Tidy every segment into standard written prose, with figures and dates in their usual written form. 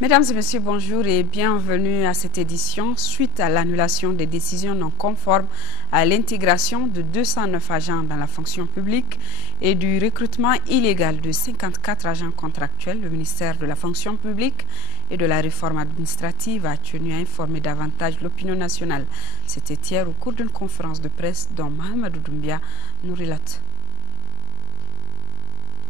Mesdames et messieurs, bonjour et bienvenue à cette édition suite à l'annulation des décisions non conformes à l'intégration de 209 agents dans la fonction publique et du recrutement illégal de 54 agents contractuels. Le ministère de la fonction publique et de la réforme administrative a tenu à informer davantage l'opinion nationale. C'était hier au cours d'une conférence de presse dont Mahamadou Doumbia nous relate.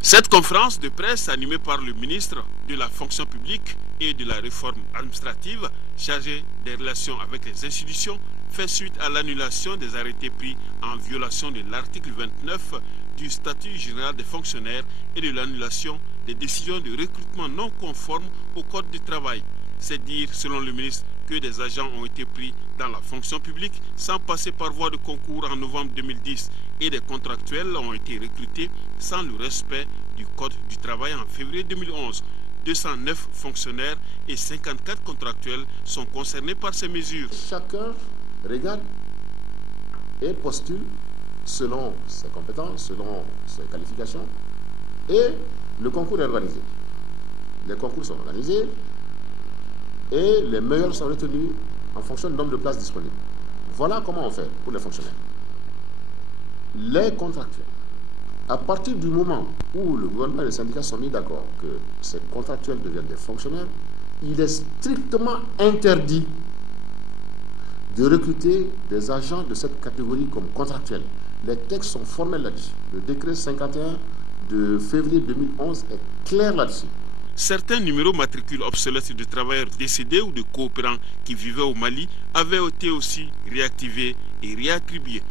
Cette conférence de presse animée par le ministre de la fonction publique et de la réforme administrative chargé des relations avec les institutions fait suite à l'annulation des arrêtés pris en violation de l'article 29 du statut général des fonctionnaires et de l'annulation des décisions de recrutement non conformes au code du travail. C'est dire, selon le ministre, que des agents ont été pris dans la fonction publique sans passer par voie de concours en novembre 2010 et des contractuels ont été recrutés sans le respect du code du travail en février 2011. 209 fonctionnaires et 54 contractuels sont concernés par ces mesures. Chacun regarde et postule selon ses compétences, selon ses qualifications, et le concours est organisé. Les concours sont organisés et les meilleurs sont retenus en fonction du nombre de places disponibles. Voilà comment on fait pour les fonctionnaires. Les contractuels, à partir du moment où le gouvernement et les syndicats sont mis d'accord que ces contractuels deviennent des fonctionnaires, il est strictement interdit de recruter des agents de cette catégorie comme contractuels. Les textes sont formels là-dessus. Le décret 51 de février 2011 est clair là-dessus. Certains numéros matricules obsolètes de travailleurs décédés ou de coopérants qui vivaient au Mali avaient été aussi réactivés et réattribués.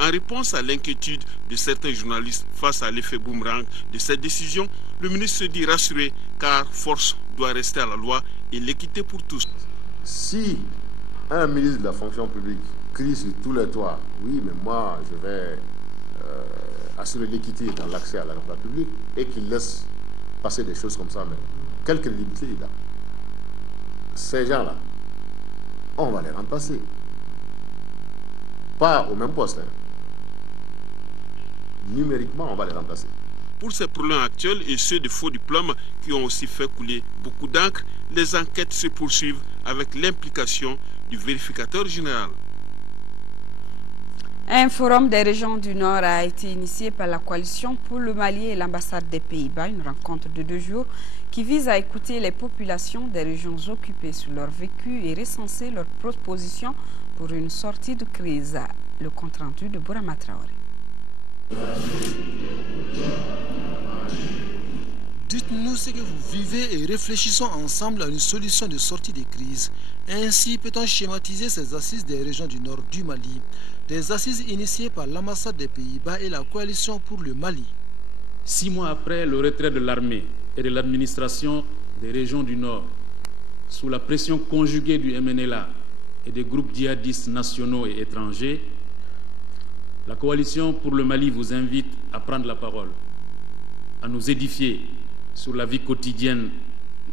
En réponse à l'inquiétude de certains journalistes face à l'effet boomerang de cette décision, le ministre se dit rassuré car force doit rester à la loi et l'équité pour tous. Si un ministre de la fonction publique crie sur tous les toits, oui, mais moi je vais assurer l'équité dans l'accès à l'emploi public, et qu'il laisse passer des choses comme ça, mais quelle crédibilité il a? Ces gens-là, on va les remplacer. Pas au même poste, hein. Numériquement, on va les remplacer. Pour ces problèmes actuels et ceux de faux diplômes qui ont aussi fait couler beaucoup d'encre, les enquêtes se poursuivent avec l'implication du vérificateur général. Un forum des régions du Nord a été initié par la coalition pour le Mali et l'ambassade des Pays-Bas, une rencontre de 2 jours qui vise à écouter les populations des régions occupées sur leur vécu et recenser leurs propositions pour une sortie de crise. Le compte-rendu de Bourama Traoré. Dites-nous ce que vous vivez et réfléchissons ensemble à une solution de sortie des crises. Ainsi peut-on schématiser ces assises des régions du nord du Mali, des assises initiées par l'ambassade des Pays-Bas et la coalition pour le Mali. 6 mois après le retrait de l'armée et de l'administration des régions du nord, sous la pression conjuguée du MNLA et des groupes djihadistes nationaux et étrangers, la coalition pour le Mali vous invite à prendre la parole, à nous édifier sur la vie quotidienne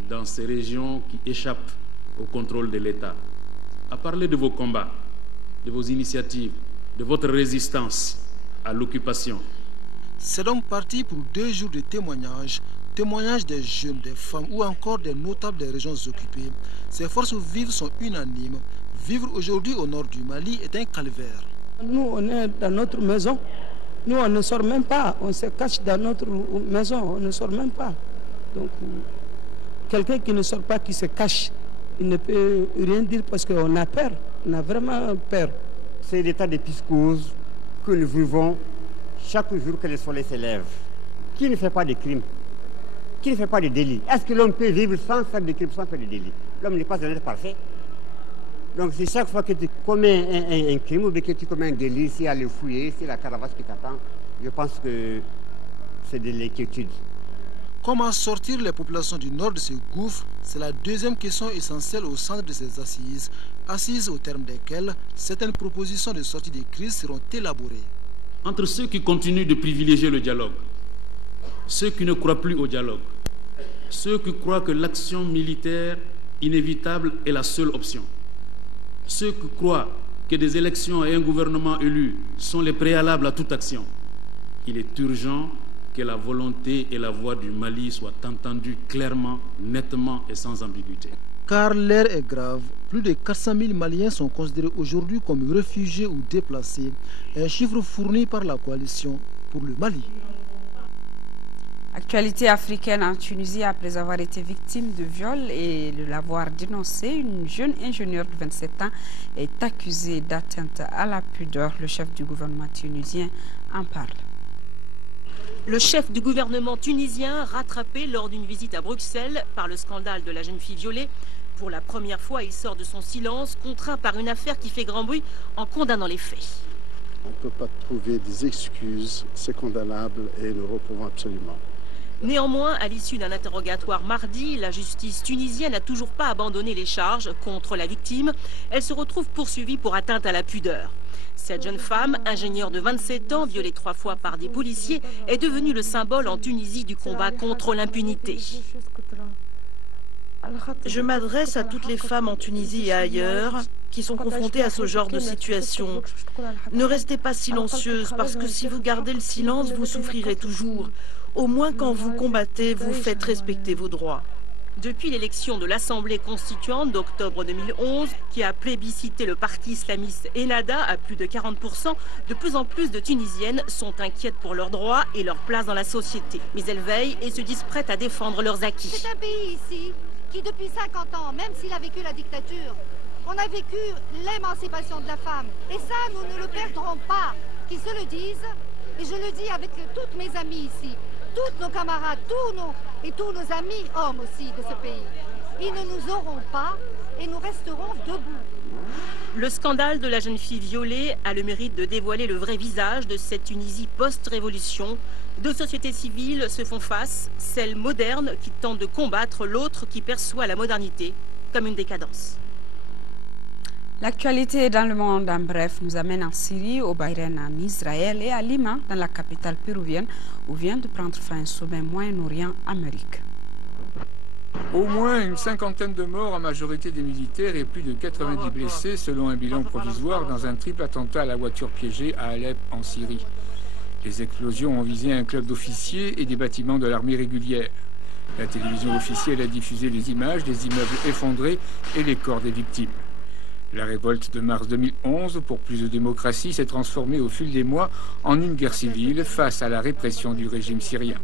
dans ces régions qui échappent au contrôle de l'État, à parler de vos combats, de vos initiatives, de votre résistance à l'occupation. C'est donc parti pour 2 jours de témoignages des jeunes, des femmes ou encore des notables des régions occupées. Ces forces vives sont unanimes. Vivre aujourd'hui au nord du Mali est un calvaire. Nous, on est dans notre maison. Nous, on ne sort même pas. On se cache dans notre maison. On ne sort même pas. Donc, quelqu'un qui ne sort pas, qui se cache, il ne peut rien dire parce qu'on a peur. On a vraiment peur. C'est l'état de psychose que nous vivons chaque jour que le soleil se lève. Qui ne fait pas de crimes? Qui ne fait pas de délits? Est-ce que l'homme peut vivre sans faire de crimes, sans faire de délits? L'homme n'est pas un être parfait. Donc c'est chaque fois que tu commets un crime ou que tu commets un délit, s'il y a le fouillé, s'il y a la caravane qui t'attend, je pense que c'est de l'inquiétude. Comment sortir les populations du nord de ce gouffre? C'est la deuxième question essentielle au centre de ces assises. Assises au terme desquelles certaines propositions de sortie des crises seront élaborées. Entre ceux qui continuent de privilégier le dialogue, ceux qui ne croient plus au dialogue, ceux qui croient que l'action militaire inévitable est la seule option, ceux qui croient que des élections et un gouvernement élu sont les préalables à toute action, il est urgent que la volonté et la voix du Mali soient entendues clairement, nettement et sans ambiguïté. Car l'air est grave. Plus de 400 000 Maliens sont considérés aujourd'hui comme réfugiés ou déplacés. Un chiffre fourni par la coalition pour le Mali. Actualité africaine en Tunisie, après avoir été victime de viol et de l'avoir dénoncé, une jeune ingénieure de 27 ans est accusée d'atteinte à la pudeur. Le chef du gouvernement tunisien en parle. Le chef du gouvernement tunisien, rattrapé lors d'une visite à Bruxelles par le scandale de la jeune fille violée. Pour la première fois, il sort de son silence, contraint par une affaire qui fait grand bruit en condamnant les faits. On ne peut pas trouver des excuses, c'est condamnable et nous reprouvons absolument. Néanmoins, à l'issue d'un interrogatoire mardi, la justice tunisienne n'a toujours pas abandonné les charges contre la victime. Elle se retrouve poursuivie pour atteinte à la pudeur. Cette jeune femme, ingénieure de 27 ans, violée 3 fois par des policiers, est devenue le symbole en Tunisie du combat contre l'impunité. Je m'adresse à toutes les femmes en Tunisie et ailleurs qui sont confrontées à ce genre de situation. Ne restez pas silencieuses parce que si vous gardez le silence, vous souffrirez toujours. Au moins quand vous combattez, vous faites respecter vos droits. Depuis l'élection de l'Assemblée constituante d'octobre 2011, qui a plébiscité le parti islamiste Ennahda à plus de 40%, de plus en plus de Tunisiennes sont inquiètes pour leurs droits et leur place dans la société. Mais elles veillent et se disent prêtes à défendre leurs acquis. C'est un pays ici qui depuis 50 ans, même s'il a vécu la dictature, on a vécu l'émancipation de la femme. Et ça, nous ne le perdrons pas, qu'ils se le disent. Et je le dis avec toutes mes amies ici, tous nos camarades, tous nos amis hommes aussi de ce pays. Ils ne nous auront pas et nous resterons debout. Le scandale de la jeune fille violée a le mérite de dévoiler le vrai visage de cette Tunisie post-révolution. Deux sociétés civiles se font face, celle moderne qui tente de combattre, l'autre qui perçoit la modernité comme une décadence. L'actualité dans le monde en bref nous amène en Syrie, au Bahreïn, en Israël et à Lima, dans la capitale péruvienne, où vient de prendre fin un sommet Moyen-Orient-Amérique. Au moins une cinquantaine de morts, en majorité des militaires, et plus de 90 blessés, selon un bilan provisoire, dans un triple attentat à la voiture piégée à Alep, en Syrie. Les explosions ont visé un club d'officiers et des bâtiments de l'armée régulière. La télévision officielle a diffusé les images des immeubles effondrés et les corps des victimes. La révolte de mars 2011 pour plus de démocratie s'est transformée au fil des mois en une guerre civile face à la répression du régime syrien.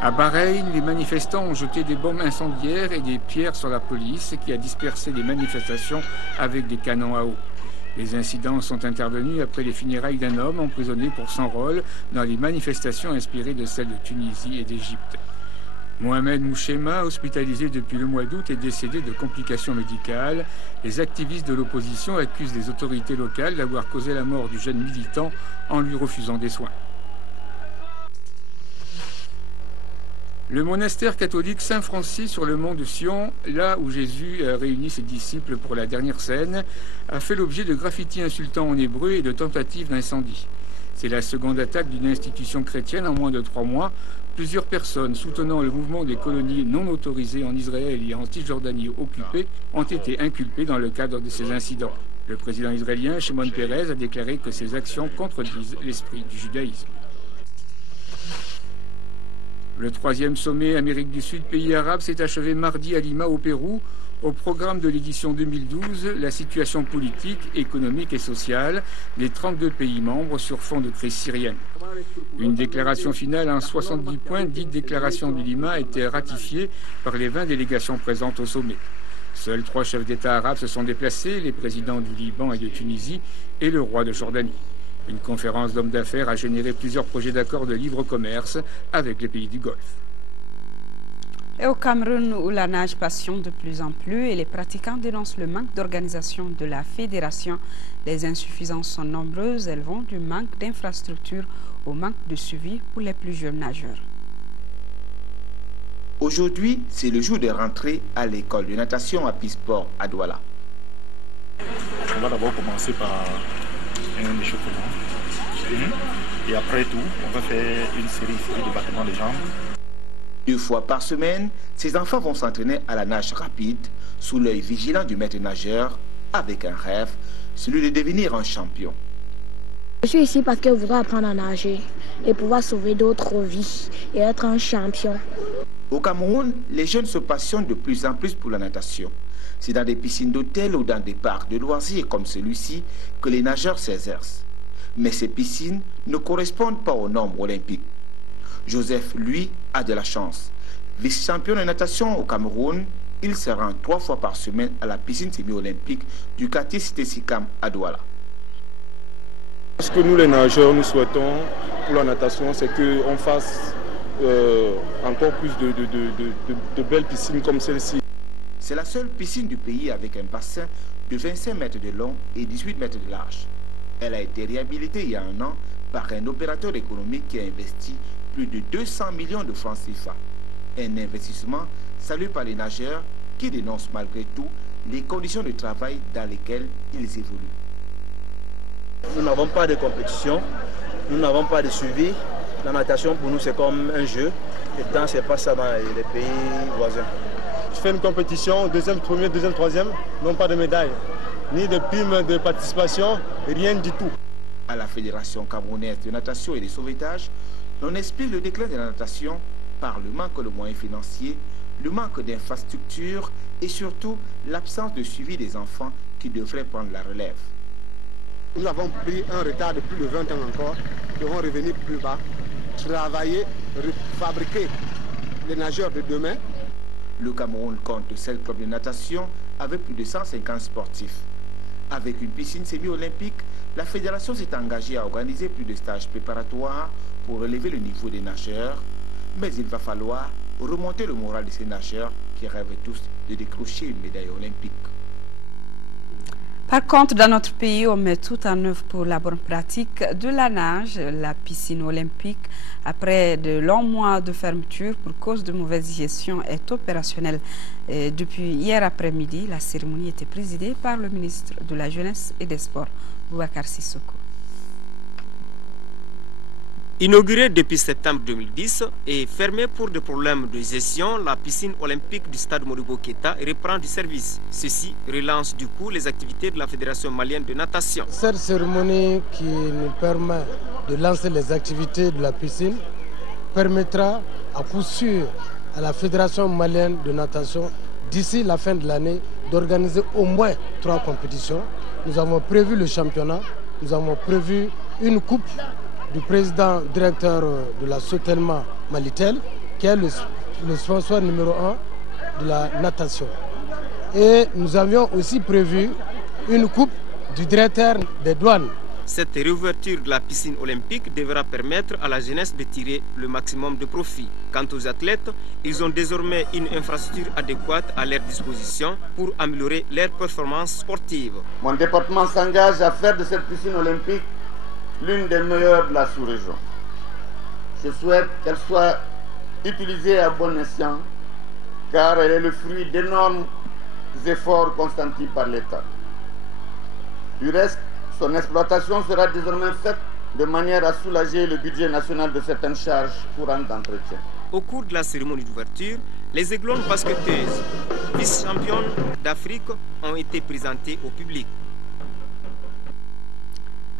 À Bahreïn, les manifestants ont jeté des bombes incendiaires et des pierres sur la police qui a dispersé les manifestations avec des canons à eau. Les incidents sont intervenus après les funérailles d'un homme emprisonné pour son rôle dans les manifestations inspirées de celles de Tunisie et d'Égypte. Mohamed Mouchema, hospitalisé depuis le mois d'août, est décédé de complications médicales. Les activistes de l'opposition accusent les autorités locales d'avoir causé la mort du jeune militant en lui refusant des soins. Le monastère catholique Saint-Francis sur le mont de Sion, là où Jésus réunit ses disciples pour la dernière scène, a fait l'objet de graffitis insultants en hébreu et de tentatives d'incendie. C'est la seconde attaque d'une institution chrétienne en moins de 3 mois. Plusieurs personnes soutenant le mouvement des colonies non autorisées en Israël et en Cisjordanie occupée ont été inculpées dans le cadre de ces incidents. Le président israélien Shimon Peres a déclaré que ces actions contredisent l'esprit du judaïsme. Le 3e sommet Amérique du Sud, pays arabes, s'est achevé mardi à Lima, au Pérou. Au programme de l'édition 2012, la situation politique, économique et sociale des 32 pays membres sur fond de crise syrienne. Une déclaration finale en 70 points, dite déclaration de Lima, a été ratifiée par les 20 délégations présentes au sommet. Seuls 3 chefs d'État arabes se sont déplacés, les présidents du Liban et de Tunisie et le roi de Jordanie. Une conférence d'hommes d'affaires a généré plusieurs projets d'accords de libre commerce avec les pays du Golfe. Et au Cameroun, où la nage passionne de plus en plus et les pratiquants dénoncent le manque d'organisation de la fédération, les insuffisances sont nombreuses. Elles vont du manque d'infrastructures au manque de suivi pour les plus jeunes nageurs. Aujourd'hui, c'est le jour de rentrée à l'école de natation à Pisport à Douala. On va d'abord commencer par un échauffement. Et après tout, on va faire une série de battements de jambes. 2 fois par semaine, ces enfants vont s'entraîner à la nage rapide sous l'œil vigilant du maître nageur avec un rêve, celui de devenir un champion. Je suis ici parce que je voudrais apprendre à nager et pouvoir sauver d'autres vies et être un champion. Au Cameroun, les jeunes se passionnent de plus en plus pour la natation. C'est dans des piscines d'hôtel ou dans des parcs de loisirs comme celui-ci que les nageurs s'exercent. Mais ces piscines ne correspondent pas aux normes olympiques. Joseph, lui, a de la chance. Vice-champion de natation au Cameroun, il se rend 3 fois par semaine à la piscine semi-olympique du quartier Cité Sicam à Douala. Ce que nous les nageurs, nous souhaitons pour la natation, c'est qu'on fasse encore plus de belles piscines comme celle-ci. C'est la seule piscine du pays avec un bassin de 25 mètres de long et 18 mètres de large. Elle a été réhabilitée il y a 1 an par un opérateur économique qui a investi plus de 200 millions de francs CFA. Un investissement salué par les nageurs qui dénoncent malgré tout les conditions de travail dans lesquelles ils évoluent. Nous n'avons pas de compétition, nous n'avons pas de suivi. La natation pour nous c'est comme un jeu, et tant c'est pas ça dans les pays voisins. Je fais une compétition, deuxième, premier, deuxième, troisième, non pas de médaille, ni de prime de participation, rien du tout. À la Fédération camerounaise de natation et de sauvetage, on explique le déclin de la natation par le manque de moyens financiers, le manque d'infrastructures et surtout l'absence de suivi des enfants qui devraient prendre la relève. Nous avons pris un retard de plus de 20 ans encore, nous devons revenir plus bas, travailler, fabriquer les nageurs de demain. Le Cameroun compte 7 clubs de natation avec plus de 150 sportifs. Avec une piscine semi-olympique, la fédération s'est engagée à organiser plus de stages préparatoires pour relever le niveau des nageurs. Mais il va falloir remonter le moral de ces nageurs qui rêvent tous de décrocher une médaille olympique. Par contre, dans notre pays, on met tout en œuvre pour la bonne pratique de la nage. La piscine olympique, après de longs mois de fermeture pour cause de mauvaise gestion, est opérationnelle. Et depuis hier après-midi, la cérémonie était présidée par le ministre de la Jeunesse et des Sports, Boubacar Sissoko. Inaugurée depuis septembre 2010 et fermée pour des problèmes de gestion, la piscine olympique du stade Modibo Keïta reprend du service. Ceci relance du coup les activités de la Fédération malienne de natation. Cette cérémonie qui nous permet de lancer les activités de la piscine permettra à coup sûr à la Fédération malienne de natation d'ici la fin de l'année d'organiser au moins 3 compétitions. Nous avons prévu le championnat, nous avons prévu une coupe du président directeur de la Sotelma Malitel, qui est le sponsor numéro 1 de la natation. Et nous avions aussi prévu une coupe du directeur des douanes. Cette réouverture de la piscine olympique devra permettre à la jeunesse de tirer le maximum de profit. Quant aux athlètes, ils ont désormais une infrastructure adéquate à leur disposition pour améliorer leur performance sportive. Mon département s'engage à faire de cette piscine olympique l'une des meilleures de la sous-région. Je souhaite qu'elle soit utilisée à bon escient, car elle est le fruit d'énormes efforts consentis par l'État. Du reste, son exploitation sera désormais faite de manière à soulager le budget national de certaines charges courantes d'entretien. Au cours de la cérémonie d'ouverture, les Aiglones basketteuses, vice-championnes d'Afrique, ont été présentées au public.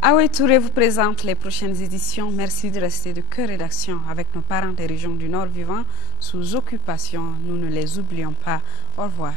Aoué Touré vous présente les prochaines éditions. Merci de rester de cœur rédaction avec nos parents des régions du Nord vivant sous occupation. Nous ne les oublions pas. Au revoir.